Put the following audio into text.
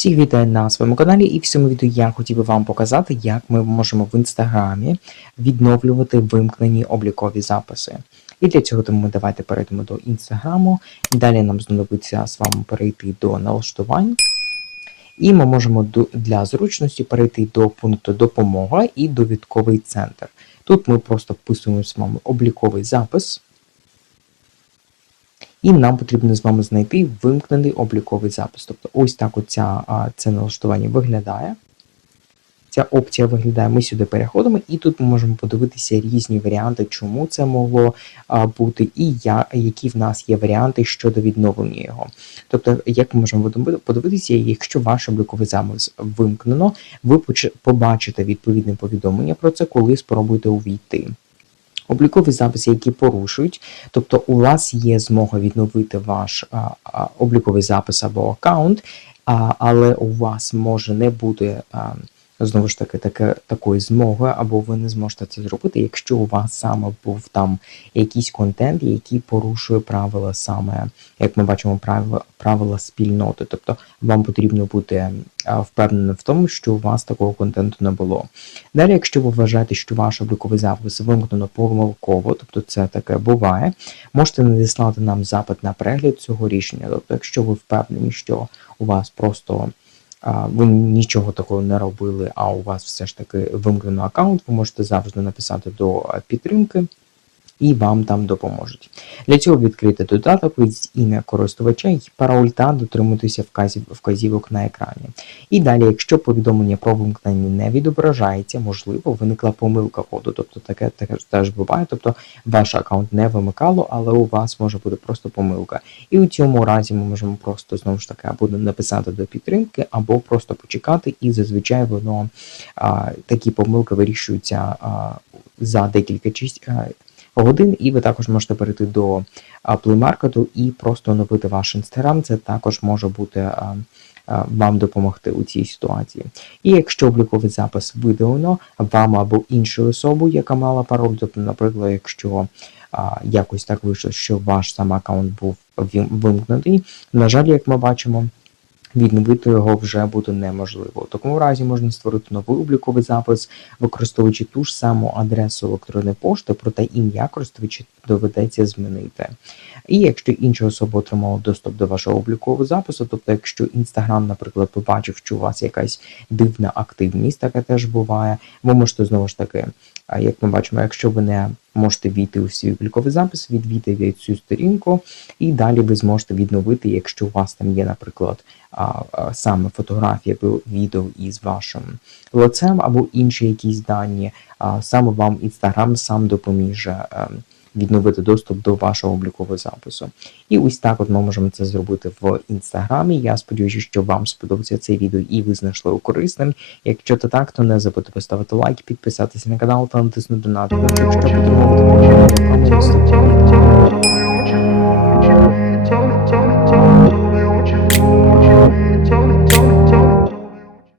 Всіх вітаю на своєму каналі, і в цьому відео я хотів би вам показати, як ми можемо в інстаграмі відновлювати вимкнені облікові записи. І для цього тому давайте перейдемо до інстаграму. Далі нам знадобиться з вами перейти до налаштувань. І ми можемо для зручності перейти до пункту допомога і довідковий центр. Тут ми просто вписуємо з вами обліковий запис. І нам потрібно з вами знайти вимкнений обліковий запис. Тобто ось так оця, це налаштування виглядає. Ця опція виглядає, ми сюди переходимо, і тут ми можемо подивитися різні варіанти, чому це могло бути, і я, які в нас є варіанти щодо відновлення його. Тобто, як ми можемо подивитися, якщо ваш обліковий запис вимкнено, ви побачите відповідне повідомлення про це, коли спробуєте увійти. Облікові записи, які порушують, тобто у вас є змога відновити ваш а, а, обліковий запис або аккаунт, але у вас може не бути а, знову ж таки таке, такої змоги, або ви не зможете це зробити, якщо у вас саме був там якийсь контент, який порушує правила саме, як ми бачимо, правила, правила спільноти. Тобто вам потрібно бути впевненим в тому, що у вас такого контенту не було. Далі, якщо ви вважаєте, що ваш обліковий запис вимкнено помилково, тобто це таке буває, можете надіслати нам запит на перегляд цього рішення. Тобто, якщо ви впевнені, що у вас просто ви нічого такого не робили, а у вас все ж таки вимкнено аккаунт, ви можете завжди написати до підтримки. І вам там допоможуть. Для цього відкрити додаток від ім'я користувача і пароль та дотримуватися вказів, вказівок на екрані. І далі, якщо повідомлення про вимкнення не відображається, можливо, виникла помилка коду. Тобто таке, теж буває. Тобто ваш аккаунт не вимикало, але у вас може бути просто помилка. І у цьому разі ми можемо просто знову ж таки або написати до підтримки, або просто почекати, і зазвичай воно а, такі помилки вирішуються а, за декілька а, годин, і ви також можете перейти до Market і просто оновити ваш інстаграм. Це також може бути вам допомогти у цій ситуації. І якщо обліковий запис видалено вам або іншою особою, яка мала пароль, тобто, наприклад, якщо якось так вийшло, що ваш сам аккаунт був вимкнутий, на жаль, як ми бачимо. Відновити його вже буде неможливо. У такому разі можна створити новий обліковий запис, використовуючи ту ж саму адресу електронної пошти, проте ім'я користувача доведеться змінити. І якщо інша особа отримала доступ до вашого облікового запису, тобто якщо Інстаграм, наприклад, побачив, що у вас якась дивна активність, таке теж буває, ви можете знову ж таки, як ми бачимо, якщо ви не можете війти у свій обліковий запис, відвійте цю сторінку, і далі ви зможете відновити, якщо у вас там є, наприклад, саме фотографія або відео із вашим лицем або інші якісь дані, саме вам Інстаграм сам допоміже ем, відновити доступ до вашого облікового запису. І ось так от ми можемо це зробити в інстаграмі. Я сподіваюся, що вам сподобається це відео і ви знайшли його корисним. Якщо це так, то не забудьте поставити лайк, підписатися на канал та натиснути на донат, мою